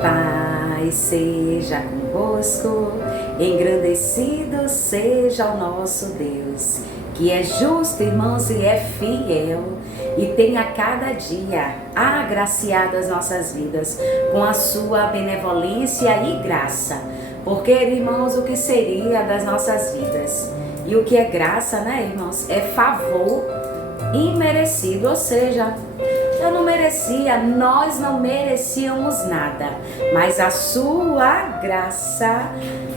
Paz seja convosco, engrandecido seja o nosso Deus, que é justo, irmãos, e é fiel, e tem a cada dia agraciado as nossas vidas com a sua benevolência e graça. Porque, irmãos, o que seria das nossas vidas? E o que é graça, né, irmãos? É favor imerecido, ou seja, eu não merecia, nós não merecíamos nada, mas a sua graça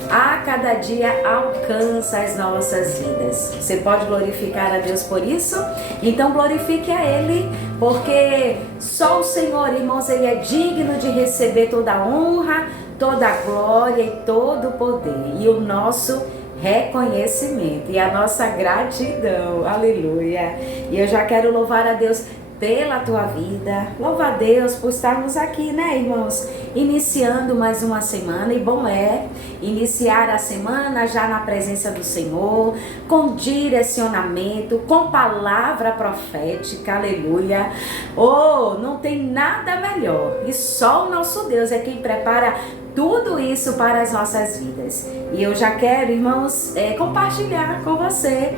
a cada dia alcança as nossas vidas. Você pode glorificar a Deus por isso? Então glorifique a Ele, porque só o Senhor, irmãos, Ele é digno de receber toda a honra, toda a glória e todo o poder. E o nosso reconhecimento e a nossa gratidão, aleluia. E eu já quero louvar a Deus pela tua vida, louva a Deus por estarmos aqui, né, irmãos, iniciando mais uma semana. E bom é iniciar a semana já na presença do Senhor, com direcionamento, com palavra profética, aleluia. Oh, não tem nada melhor, e só o nosso Deus é quem prepara tudo isso para as nossas vidas. E eu já quero, irmãos, compartilhar com você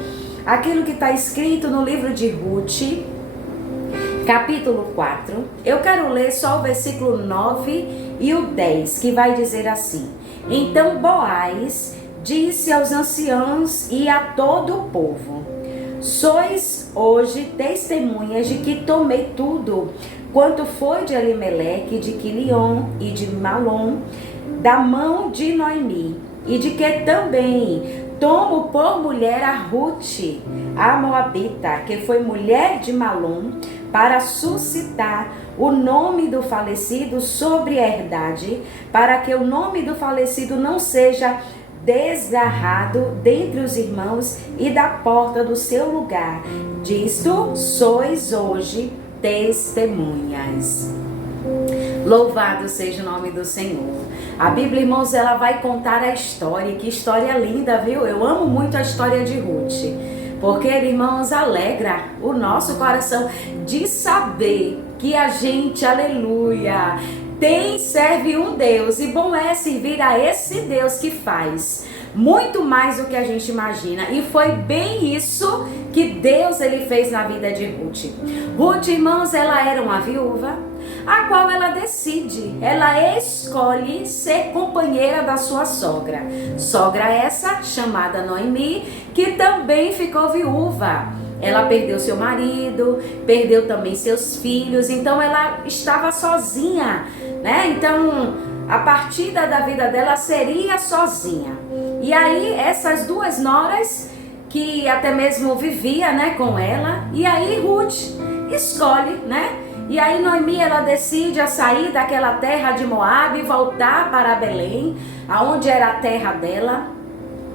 aquilo que está escrito no livro de Ruth, capítulo 4, eu quero ler só o versículo 9 e o 10, que vai dizer assim: Então Boaz disse aos anciãos e a todo o povo: Sois hoje testemunhas de que tomei tudo quanto foi de Elimeleque, de Quilion e de Malom, da mão de Noemi, e de que também tomo por mulher a Ruth, a Moabita, que foi mulher de Malom, para suscitar o nome do falecido sobre a herdade, para que o nome do falecido não seja desgarrado dentre os irmãos e da porta do seu lugar. Disto sois hoje testemunhas. Louvado seja o nome do Senhor. A Bíblia, irmãos, ela vai contar a história. Que história linda, viu? Eu amo muito a história de Ruth. Porque, irmãos, alegra o nosso coração de saber que a gente, aleluia, serve um Deus. E bom é servir a esse Deus que faz muito mais do que a gente imagina. E foi bem isso que Deus ele fez na vida de Ruth. Ruth, irmãos, ela era uma viúva, a qual ela escolhe ser companheira da sua sogra. Sogra essa chamada Noemi, que também ficou viúva. Ela perdeu seu marido, perdeu também seus filhos, então ela estava sozinha, né? Então a partida da vida dela seria sozinha. E aí essas duas noras que até mesmo vivia, né, com ela, e aí Ruth escolhe, né? E aí Noemi, ela decide a sair daquela terra de Moabe e voltar para Belém, aonde era a terra dela,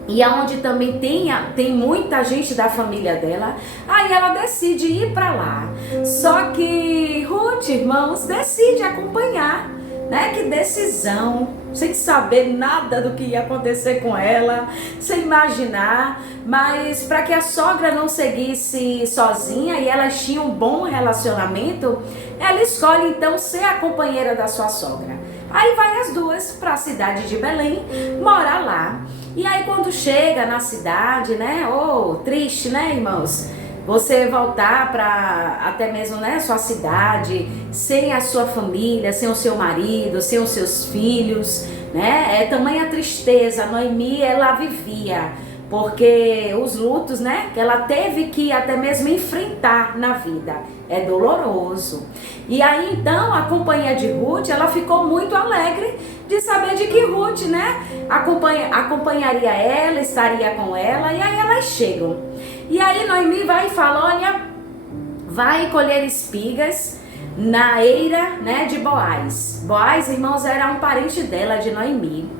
e aonde também tem muita gente da família dela. Aí ela decide ir para lá. Só que Ruth, irmãos, decide acompanhar, né? Que decisão, sem saber nada do que ia acontecer com ela, sem imaginar, mas para que a sogra não seguisse sozinha e elas tinham um bom relacionamento, ela escolhe então ser a companheira da sua sogra. Aí vai as duas para a cidade de Belém, morar lá. E aí quando chega na cidade, né, triste, né, irmãos? Você voltar para até mesmo, né, sua cidade, sem a sua família, sem o seu marido, sem os seus filhos, né? É tamanha tristeza. Noemi, ela vivia, porque os lutos, né, que ela teve que até mesmo enfrentar na vida, é doloroso. E aí então a companhia de Ruth, ela ficou muito alegre de saber de que Ruth, né, acompanharia ela, estaria com ela. E aí elas chegam. E aí Noemi vai e fala: olha, vai colher espigas na eira, né, de Boaz. Boaz, irmãos, era um parente dela, de Noemi.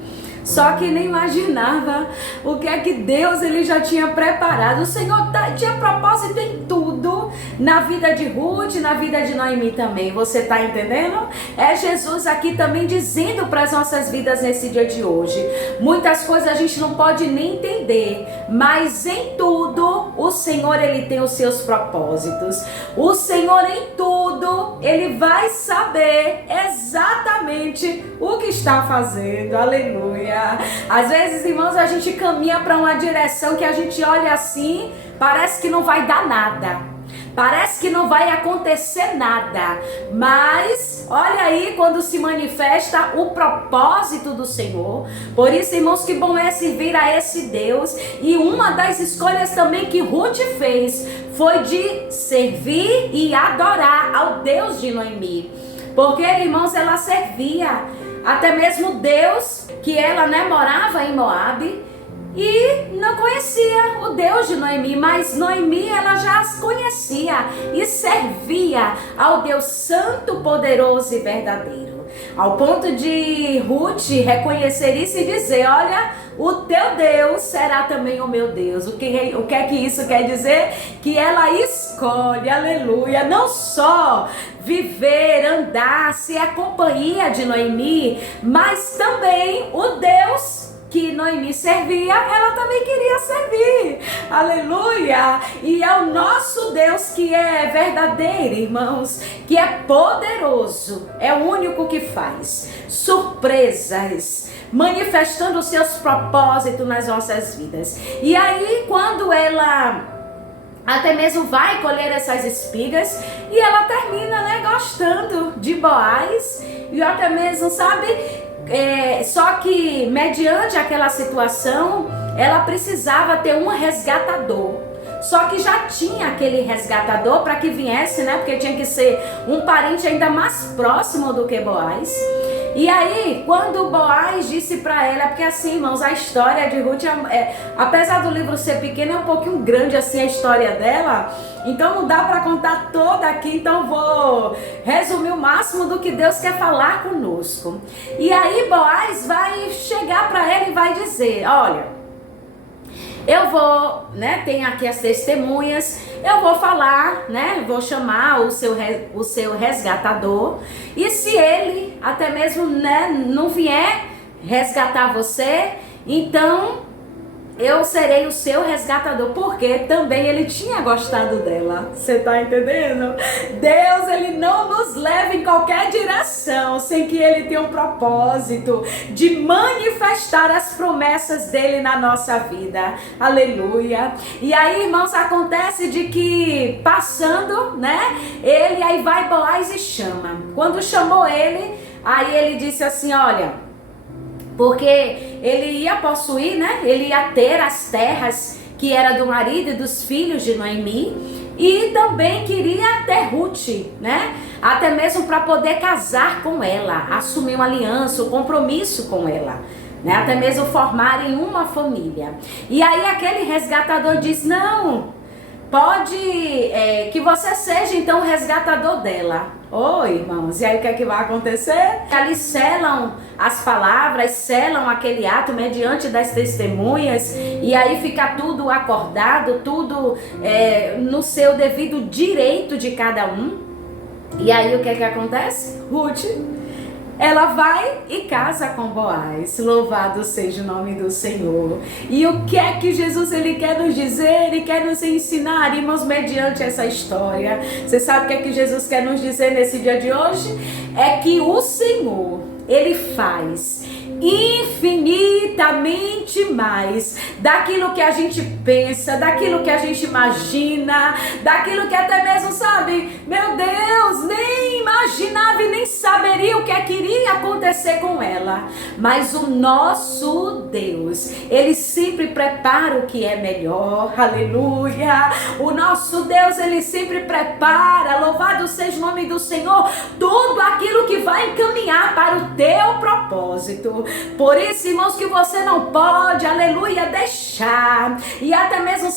Só que nem imaginava o que é que Deus ele já tinha preparado. O Senhor tinha propósito em tudo, na vida de Ruth, na vida de Noemi também. Você está entendendo? É Jesus aqui também dizendo para as nossas vidas nesse dia de hoje. Muitas coisas a gente não pode nem entender, mas em tudo o Senhor ele tem os seus propósitos. O Senhor em tudo ele vai saber exatamente o que está fazendo. Aleluia. Às vezes, irmãos, a gente caminha para uma direção que a gente olha assim, parece que não vai dar nada. Parece que não vai acontecer nada, mas olha aí quando se manifesta o propósito do Senhor. Por isso, irmãos, que bom é servir a esse Deus. E uma das escolhas também que Ruth fez foi de servir e adorar ao Deus de Noemi. Porque, irmãos, ela servia até mesmo Deus, que ela morava em Moabe, e não conhecia o Deus de Noemi, mas Noemi ela já as conhecia e servia ao Deus santo, poderoso e verdadeiro. Ao ponto de Ruth reconhecer isso e dizer, olha, o teu Deus será também o meu Deus. O que é que isso quer dizer? Que ela escolhe, aleluia, não só viver, andar, ser a companhia de Noemi, mas também o Deus que Noemi servia, ela também queria servir, aleluia. E é o nosso Deus que é verdadeiro, irmãos, que é poderoso, é o único que faz surpresas, manifestando os seus propósitos nas nossas vidas. E aí quando ela até mesmo vai colher essas espigas, e ela termina, gostando de Boaz, e até mesmo, só que mediante aquela situação, ela precisava ter um resgatador. Só que já tinha aquele resgatador para que viesse, porque tinha que ser um parente ainda mais próximo do que Boaz. E aí, quando Boaz disse para ela, porque assim, irmãos, a história de Ruth, apesar do livro ser pequeno, é um pouquinho grande assim a história dela, então não dá para contar toda aqui, então vou resumir o máximo do que Deus quer falar conosco. E aí Boaz vai chegar para ela e vai dizer, olha, eu vou, tem aqui as testemunhas, eu vou falar, vou chamar o seu resgatador, e se ele até mesmo, não vier resgatar você, então eu serei o seu resgatador, porque também ele tinha gostado dela. Você tá entendendo? Deus, ele não nos leva em qualquer direção sem que ele tenha um propósito de manifestar as promessas dele na nossa vida. Aleluia. E aí, irmãos, acontece de que passando, ele aí vai Boaz e chama. Quando chamou ele, aí ele disse assim, olha, porque ele ia possuir, ele ia ter as terras que era do marido e dos filhos de Noemi, e também queria ter Ruth, até mesmo para poder casar com ela, assumir uma aliança, um compromisso com ela, até mesmo formarem uma família. E aí aquele resgatador diz, não, pode que você seja então o resgatador dela. Irmãos, e aí o que é que vai acontecer? Ali selam as palavras, selam aquele ato mediante das testemunhas, e aí fica tudo acordado, tudo no seu devido direito de cada um. E aí o que é que acontece? Ruth, ela vai e casa com Boaz. Louvado seja o nome do Senhor. E o que é que Jesus ele quer nos dizer? Ele quer nos ensinar, irmãos, mediante essa história. Você sabe o que é que Jesus quer nos dizer nesse dia de hoje? É que o Senhor, ele faz infinitamente mais daquilo que a gente pensa, daquilo que a gente imagina, daquilo que até mesmo, meu Deus, nem imaginava e nem saberia o que é que iria acontecer com ela. Mas o nosso Deus, ele sempre prepara o que é melhor, aleluia. O nosso Deus, ele sempre prepara, louvado seja o nome do Senhor, tudo aquilo que vai encaminhar para o teu propósito. Por isso, irmãos, que você não pode, aleluia, deixar e até mesmo,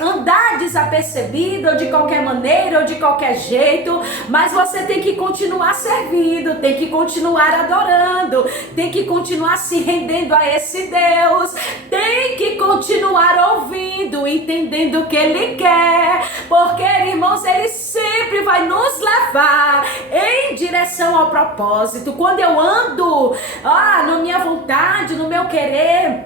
andar desapercebido, ou de qualquer maneira, ou de qualquer jeito, mas você tem que continuar servindo, tem que continuar adorando, tem que continuar se rendendo a esse Deus, tem que continuar ouvindo, entendendo o que Ele quer, porque, irmãos, Ele sempre vai nos levar em direção ao propósito. Quando eu ando, na minha vontade, no meu querer,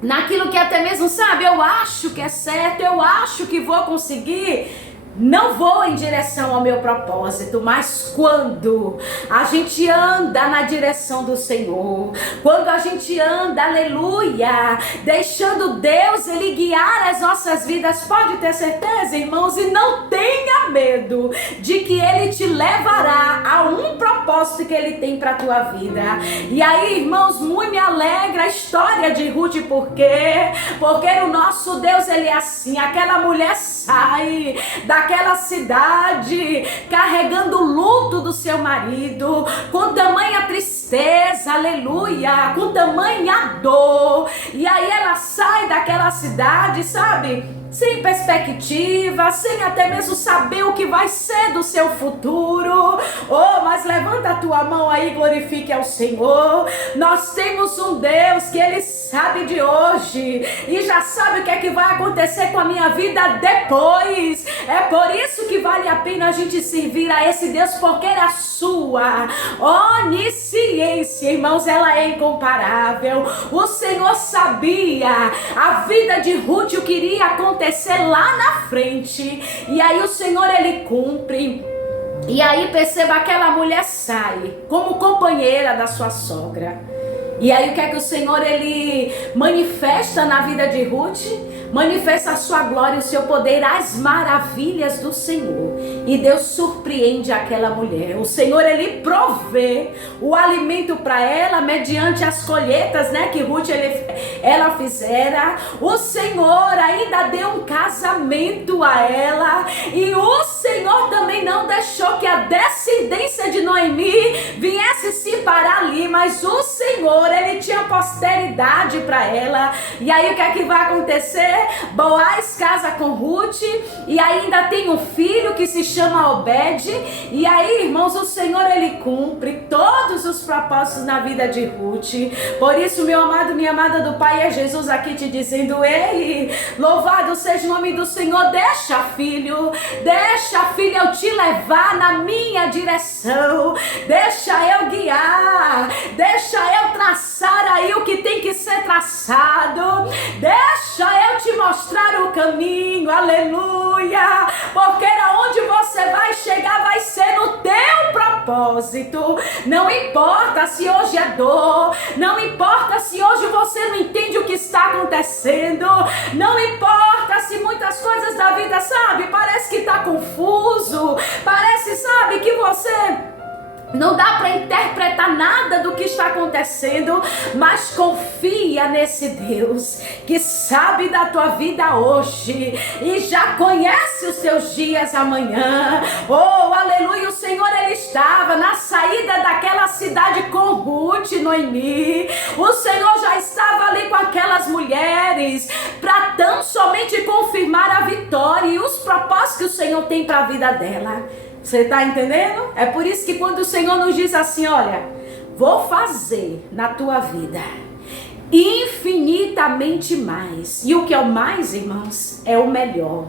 naquilo que até mesmo, eu acho que é certo, eu acho que vou conseguir, não vou em direção ao meu propósito, mas quando a gente anda na direção do Senhor, quando a gente anda, aleluia, deixando Deus Ele guiar as nossas vidas, pode ter certeza, irmãos, e não tenha medo de que Ele te levará a um propósito que Ele tem para a tua vida. E aí, irmãos, muito me alegra a história de Ruth, por quê? Porque o nosso Deus, Ele é assim. Aquela mulher sai daquela cidade carregando o luto do seu marido, com tamanha tristeza, aleluia, com tamanha dor, e aí ela sai daquela cidade, sabe, sem perspectiva, sem até mesmo saber o que vai ser do seu futuro. Oh, mas levanta a tua mão aí, glorifique ao Senhor. Nós temos um Deus que Ele sabe de hoje e já sabe o que é que vai acontecer com a minha vida depois. É por isso que vale a pena a gente servir a esse Deus, porque a sua onisciência, irmãos, ela é incomparável. O Senhor sabia a vida de Ruth, o que iria acontecer lá na frente, e aí o Senhor, Ele cumpre. E aí perceba, aquela mulher sai como companheira da sua sogra. E aí o que é que o Senhor, Ele manifesta na vida de Ruth? Manifesta a sua glória e o seu poder, as maravilhas do Senhor. E Deus surpreende aquela mulher. O Senhor, Ele provê o alimento para ela mediante as colheitas, né, que Ruth ela fizera. O Senhor ainda deu um casamento a ela. E o Senhor também não deixou que a descendência de Noemi viesse se parar ali. Mas o Senhor, Ele tinha posteridade para ela. E aí o que é que vai acontecer? Boaz casa com Ruth e ainda tem um filho que se chama Obed. E aí, irmãos, o Senhor, Ele cumpre todos os propósitos na vida de Ruth. Por isso, meu amado, minha amada do Pai, é Jesus aqui te dizendo: ei, louvado seja o nome do Senhor. Deixa, filho, eu te levar na minha direção. Deixa eu guiar, deixa eu traçar aí o que tem que ser traçado. Deixa eu te mostrar o caminho, aleluia, porque aonde você vai chegar vai ser no teu propósito. Não importa se hoje é dor, não importa se hoje você não entende o que está acontecendo, não importa se muitas coisas da vida, sabe, parece que está confuso, parece, sabe, que você não dá para interpretar nada do que está acontecendo, mas confia nesse Deus que sabe da tua vida hoje e já conhece os teus dias amanhã. Oh, aleluia, o Senhor, Ele estava na saída daquela cidade com Ruth e Noemi. O Senhor já estava ali com aquelas mulheres para tão somente confirmar a vitória e os propósitos que o Senhor tem para a vida dela. Você está entendendo? É por isso que quando o Senhor nos diz assim, olha, vou fazer na tua vida infinitamente mais. E o que é o mais, irmãos, é o melhor.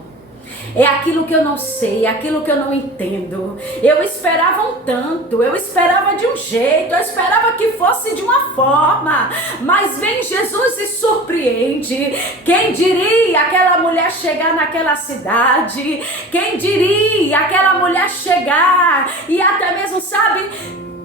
É aquilo que eu não sei, é aquilo que eu não entendo. Eu esperava um tanto, eu esperava de um jeito, eu esperava que fosse de uma forma, mas vem Jesus e surpreende. Quem diria aquela mulher chegar naquela cidade? Quem diria aquela mulher chegar e até mesmo, sabe,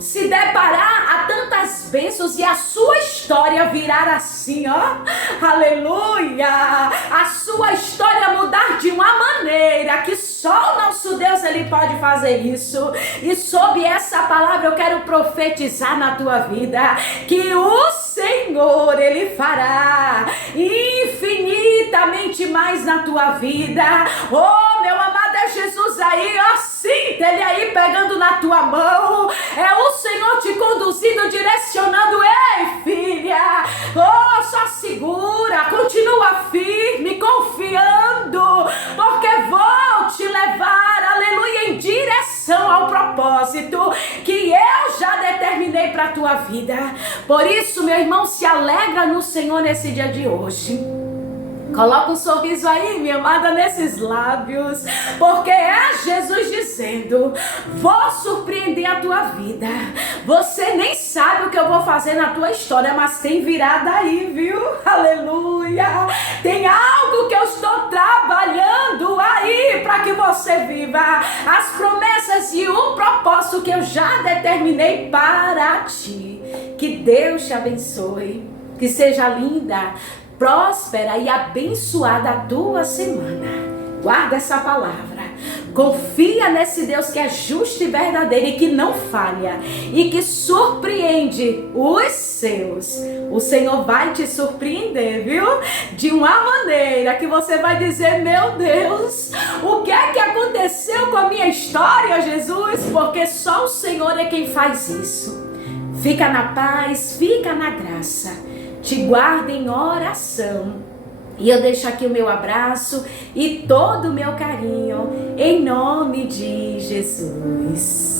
se deparar a tantas bênçãos e a sua história virar assim, ó, aleluia, a sua história mudar de uma maneira que só o nosso Deus, Ele pode fazer isso. E sob essa palavra eu quero profetizar na tua vida que o Senhor, Ele fará infinitamente mais na tua vida. Oh, meu amado, é Jesus aí, ó, sinta Ele aí pegando na tua mão, é o Senhor te conduzindo, direcionando. Ei, filha, oh, só segura, continua firme, confiando, porque vou te levar, aleluia, em direção ao propósito que eu já determinei para a tua vida. Por isso, meu irmão, se alegra no Senhor nesse dia de hoje. Coloca um sorriso aí, minha amada, nesses lábios, porque é Jesus dizendo: vou surpreender a tua vida. Você nem sabe o que eu vou fazer na tua história, mas tem virada aí, viu? Aleluia! Tem algo que eu estou trabalhando aí para que você viva as promessas e o propósito que eu já determinei para ti. Que Deus te abençoe, que seja linda, próspera e abençoada a tua semana. Guarda essa palavra. Confia nesse Deus que é justo e verdadeiro e que não falha e que surpreende os seus. O Senhor vai te surpreender, viu? De uma maneira que você vai dizer: meu Deus, o que é que aconteceu com a minha história, Jesus? Porque só o Senhor é quem faz isso. Fica na paz, fica na graça. Te guardo em oração. E eu deixo aqui o meu abraço e todo o meu carinho, em nome de Jesus.